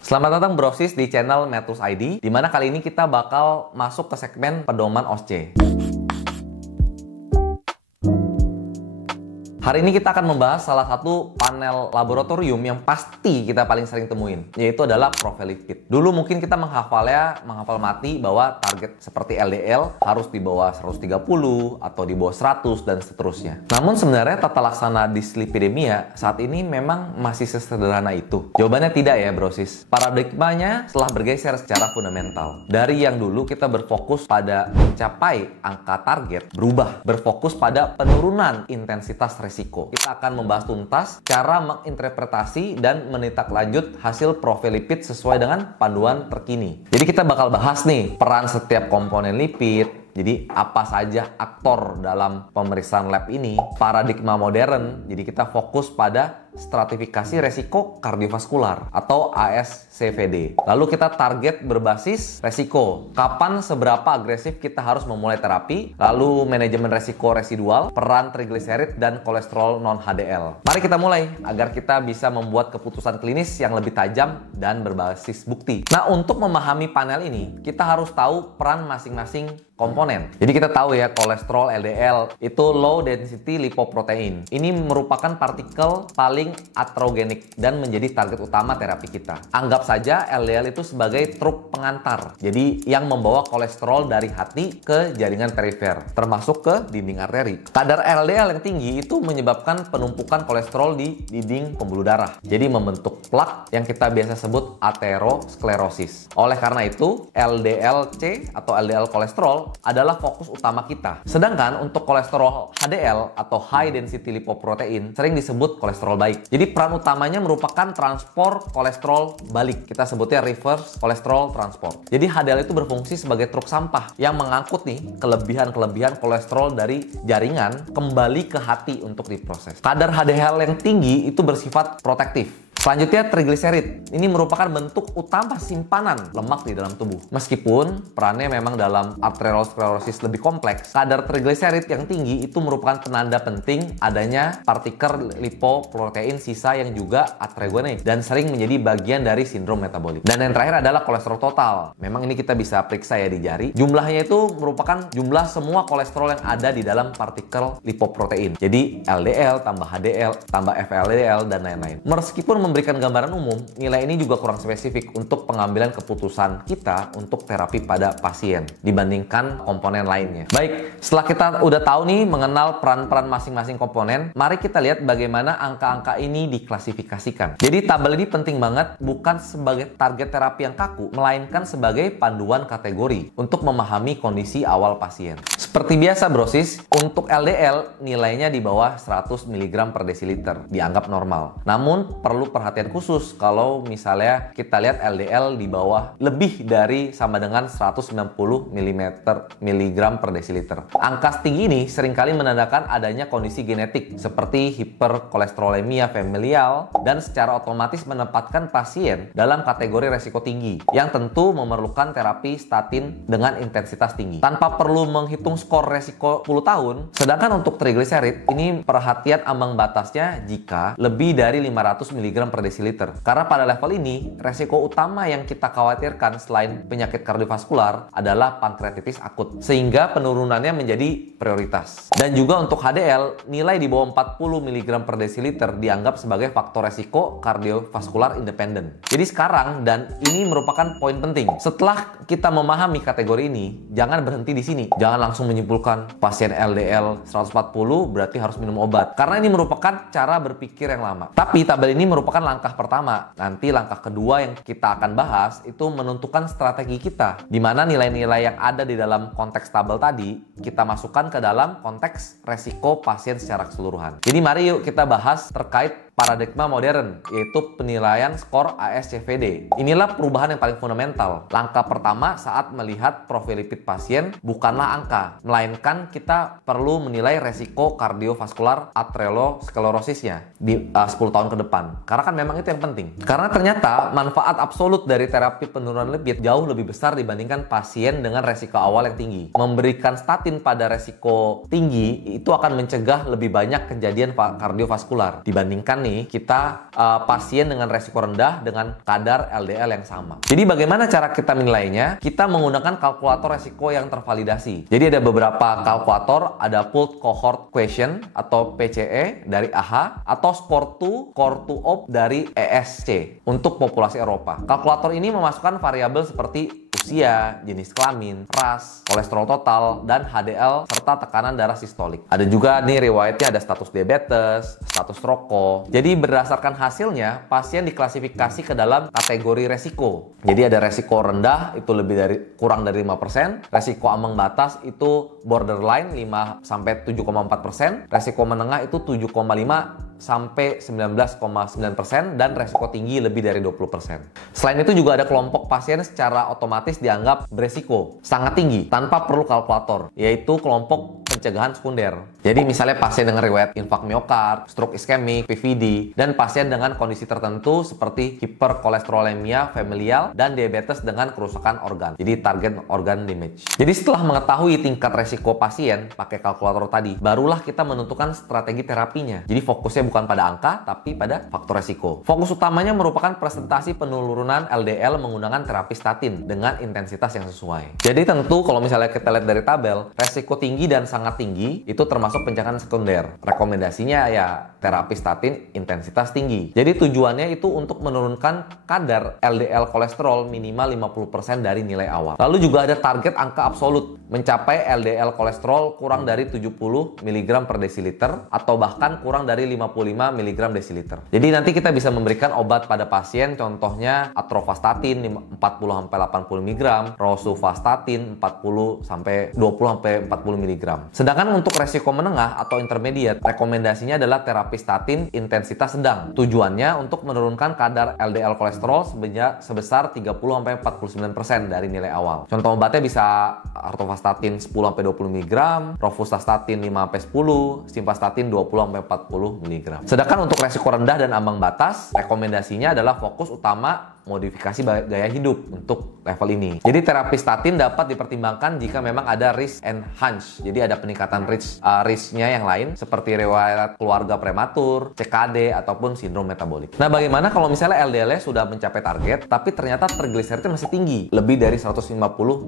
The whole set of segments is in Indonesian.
Selamat datang brosis di channel Metus ID, di mana kali ini kita bakal masuk ke segmen pedoman OSCE. Hari ini kita akan membahas salah satu panel laboratorium yang pasti kita paling sering temuin, yaitu adalah profil lipid. Dulu mungkin kita menghafal mati bahwa target seperti LDL harus di bawah 130 atau di bawah 100 dan seterusnya. Namun sebenarnya tata laksana dislipidemia saat ini memang masih sesederhana itu. Jawabannya tidak ya brosis. Paradigmanya telah bergeser secara fundamental. Dari yang dulu kita berfokus pada mencapai angka target, berubah berfokus pada penurunan intensitas resiko. Kita akan membahas tuntas cara menginterpretasi dan menindaklanjut hasil profil lipid sesuai dengan panduan terkini. Jadi kita bakal bahas nih peran setiap komponen lipid. Jadi apa saja aktor dalam pemeriksaan lab ini, paradigma modern. Jadi kita fokus pada stratifikasi resiko kardiovaskular atau ASCVD. Lalu kita target berbasis resiko. Kapan seberapa agresif kita harus memulai terapi, lalu manajemen resiko residual, peran trigliserid dan kolesterol non-HDL. Mari kita mulai agar kita bisa membuat keputusan klinis yang lebih tajam dan berbasis bukti. Nah, untuk memahami panel ini, kita harus tahu peran masing-masing komponen. Jadi kita tahu ya, kolesterol LDL itu low density lipoprotein. Ini merupakan partikel paling aterogenik dan menjadi target utama terapi kita. Anggap saja LDL itu sebagai truk pengantar. Jadi yang membawa kolesterol dari hati ke jaringan perifer, termasuk ke dinding arteri. Kadar LDL yang tinggi itu menyebabkan penumpukan kolesterol di dinding pembuluh darah. Jadi membentuk plak yang kita biasa sebut aterosklerosis. Oleh karena itu, LDL-C atau LDL kolesterol adalah fokus utama kita. Sedangkan untuk kolesterol HDL atau high density lipoprotein sering disebut kolesterol baik. Jadi peran utamanya merupakan transport kolesterol balik. Kita sebutnya reverse kolesterol transport. Jadi HDL itu berfungsi sebagai truk sampah yang mengangkut nih kelebihan-kelebihan kolesterol dari jaringan kembali ke hati untuk diproses. Kadar HDL yang tinggi itu bersifat protektif. Selanjutnya trigliserid. Ini merupakan bentuk utama simpanan lemak di dalam tubuh. Meskipun perannya memang dalam arteriosklerosis lebih kompleks, kadar trigliserid yang tinggi itu merupakan penanda penting adanya partikel lipoprotein sisa yang juga aterogenik dan sering menjadi bagian dari sindrom metabolik. Dan yang terakhir adalah kolesterol total. Memang ini kita bisa periksa ya di jari. Jumlahnya itu merupakan jumlah semua kolesterol yang ada di dalam partikel lipoprotein. Jadi LDL tambah HDL tambah FLDL dan lain-lain. Meskipun memberikan gambaran umum, nilai ini juga kurang spesifik untuk pengambilan keputusan kita untuk terapi pada pasien dibandingkan komponen lainnya. Baik, setelah kita udah tahu nih mengenal peran-peran masing-masing komponen, mari kita lihat bagaimana angka-angka ini diklasifikasikan. Jadi tabel ini penting banget, bukan sebagai target terapi yang kaku, melainkan sebagai panduan kategori untuk memahami kondisi awal pasien. Seperti biasa brosis, untuk LDL nilainya di bawah 100 mg per desiliter, dianggap normal. Namun perlu perhatian khusus kalau misalnya kita lihat LDL di bawah lebih dari sama dengan 190 mg per desiliter. Angka setinggi ini seringkali menandakan adanya kondisi genetik seperti hiperkolesterolemia familial dan secara otomatis menempatkan pasien dalam kategori resiko tinggi yang tentu memerlukan terapi statin dengan intensitas tinggi tanpa perlu menghitung skor resiko 10 tahun. Sedangkan untuk trigliserid ini perhatian ambang batasnya jika lebih dari 500 mg per desiliter. Karena pada level ini, resiko utama yang kita khawatirkan selain penyakit kardiovaskular adalah pankreatitis akut, sehingga penurunannya menjadi prioritas. Dan juga untuk HDL, nilai di bawah 40 mg per desiliter dianggap sebagai faktor resiko kardiovaskular independen. Jadi sekarang, dan ini merupakan poin penting, setelah kita memahami kategori ini, jangan berhenti di sini. Jangan langsung menyimpulkan pasien LDL 140 berarti harus minum obat. Karena ini merupakan cara berpikir yang lama. Tapi tabel ini merupakan langkah pertama. Nanti langkah kedua yang kita akan bahas itu menentukan strategi kita, di mana nilai-nilai yang ada di dalam konteks tabel tadi kita masukkan ke dalam konteks resiko pasien secara keseluruhan. Jadi mari yuk kita bahas terkait paradigma modern, yaitu penilaian skor ASCVD. Inilah perubahan yang paling fundamental. Langkah pertama saat melihat profil lipid pasien bukanlah angka, melainkan kita perlu menilai resiko kardiovaskular aterosklerosisnya di 10 tahun ke depan. Karena kan memang itu yang penting. Karena ternyata manfaat absolut dari terapi penurunan lipid jauh lebih besar dibandingkan pasien dengan resiko awal yang tinggi. Memberikan statin pada resiko tinggi itu akan mencegah lebih banyak kejadian kardiovaskular dibandingkan nih nih kita pasien dengan resiko rendah dengan kadar LDL yang sama. Jadi bagaimana cara kita menilainya? Kita menggunakan kalkulator resiko yang tervalidasi. Jadi ada beberapa kalkulator, ada Pooled Cohort Question atau PCE dari AHA atau SCORE2 Core2Op dari ESC untuk populasi Eropa. Kalkulator ini memasukkan variabel seperti usia, jenis kelamin, ras, kolesterol total, dan HDL serta tekanan darah sistolik. Ada juga nih riwayatnya, ada status diabetes, status rokok. Jadi berdasarkan hasilnya, pasien diklasifikasi ke dalam kategori resiko. Jadi ada resiko rendah itu kurang dari 5%, resiko ambang batas itu borderline 5-7,4%, resiko menengah itu 7,5 sampai 19,9% dan resiko tinggi lebih dari 20%. Selain itu juga ada kelompok pasien secara otomatis dianggap beresiko sangat tinggi tanpa perlu kalkulator, yaitu kelompok pencegahan sekunder. Jadi misalnya pasien dengan riwayat infak miokard, stroke iskemik, PVD, dan pasien dengan kondisi tertentu seperti hiperkolesterolemia familial dan diabetes dengan kerusakan organ. Jadi target organ damage. Jadi setelah mengetahui tingkat resiko pasien pakai kalkulator tadi, barulah kita menentukan strategi terapinya. Jadi fokusnya bukan pada angka, tapi pada faktor resiko. Fokus utamanya merupakan presentasi penurunan LDL menggunakan terapi statin dengan intensitas yang sesuai. Jadi tentu kalau misalnya kita lihat dari tabel, resiko tinggi dan sangat tinggi itu termasuk pencegahan sekunder. Rekomendasinya ya terapi statin intensitas tinggi. Jadi tujuannya itu untuk menurunkan kadar LDL kolesterol minimal 50% dari nilai awal. Lalu juga ada target angka absolut, mencapai LDL kolesterol kurang dari 70 mg per desiliter atau bahkan kurang dari 55 mg desiliter. Jadi nanti kita bisa memberikan obat pada pasien, contohnya atorvastatin 40-80 mg, rosuvastatin 40-20-40 mg. Sedangkan untuk resiko menengah atau intermediate, rekomendasinya adalah terapi statin intensitas sedang. Tujuannya untuk menurunkan kadar LDL kolesterol sebesar 30-49% dari nilai awal. Contoh obatnya bisa atorvastatin 10-20 mg, rosuvastatin 5-10, simvastatin 20-40 mg. Sedangkan untuk resiko rendah dan ambang batas, rekomendasinya adalah fokus utama modifikasi gaya hidup untuk level ini. Jadi terapi statin dapat dipertimbangkan jika memang ada risk enhance. Jadi ada peningkatan risknya yang lain seperti riwayat keluarga prematur, CKD ataupun sindrom metabolik. Nah, bagaimana kalau misalnya LDL-nya sudah mencapai target tapi ternyata trigliseridnya masih tinggi, lebih dari 150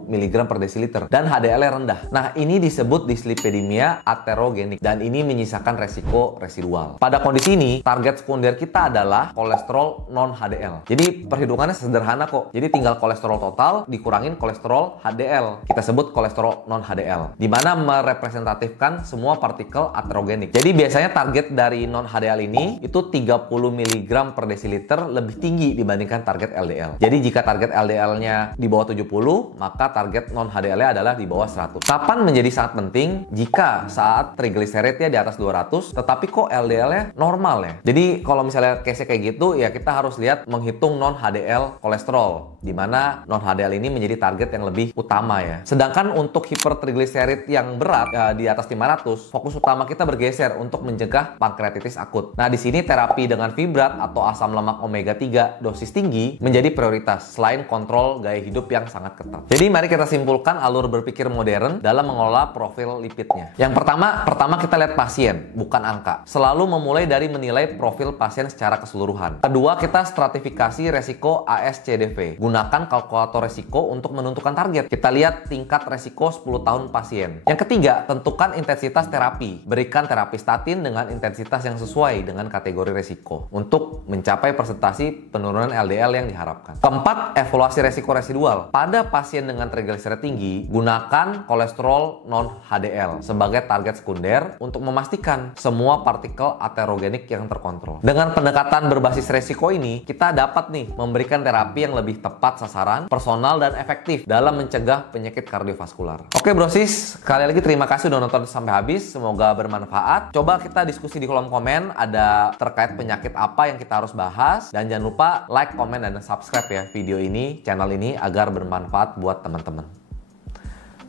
mg per desiliter dan HDL-nya rendah. Nah, ini disebut dislipidemia aterogenik dan ini menyisakan resiko residual. Pada kondisi ini, target sekunder kita adalah kolesterol non HDL. Jadi perhitungannya sederhana kok. Jadi tinggal kolesterol total dikurangin kolesterol HDL. Kita sebut kolesterol non HDL. Di mana merepresentatifkan semua partikel aterogenik. Jadi biasanya target dari non HDL ini itu 30 mg per desiliter lebih tinggi dibandingkan target LDL. Jadi jika target LDL-nya di bawah 70, maka target non HDL-nya adalah di bawah 100. Kapan menjadi sangat penting? Jika saat trigliseridnya di atas 200, tetapi kok LDL-nya normal ya. Jadi kalau misalnya case kayak gitu, ya kita harus lihat menghitung non HDL kolesterol, di mana non HDL ini menjadi target yang lebih utama ya. Sedangkan untuk hipertrigliserid yang berat di atas 500, fokus utama kita bergeser untuk mencegah pankreatitis akut. Nah, di sini terapi dengan fibrat atau asam lemak omega 3 dosis tinggi menjadi prioritas selain kontrol gaya hidup yang sangat ketat. Jadi mari kita simpulkan alur berpikir modern dalam mengelola profil lipidnya. Yang pertama kita lihat pasien, bukan angka. Selalu memulai dari menilai profil pasien secara keseluruhan. Kedua, kita stratifikasi resiko ASCDV. Gunakan kalkulator resiko untuk menentukan target. Kita lihat tingkat resiko 10 tahun pasien. Yang ketiga, tentukan intensitas terapi. Berikan terapi statin dengan intensitas yang sesuai dengan kategori resiko untuk mencapai presentasi penurunan LDL yang diharapkan. Keempat, evaluasi resiko residual. Pada pasien dengan trigliserid tinggi, gunakan kolesterol non HDL sebagai target sekunder untuk memastikan semua partikel aterogenik yang terkontrol. Dengan pendekatan berbasis resiko ini, kita dapat nih memberikan terapi yang lebih tepat sasaran, personal, dan efektif dalam mencegah penyakit kardiovaskular. Oke brosis, sekali lagi terima kasih udah nonton sampai habis. Semoga bermanfaat. Coba kita diskusi di kolom komen ada terkait penyakit apa yang kita harus bahas. Dan jangan lupa like, komen, dan subscribe ya video ini, channel ini agar bermanfaat buat teman-teman.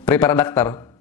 Prepare Doctor.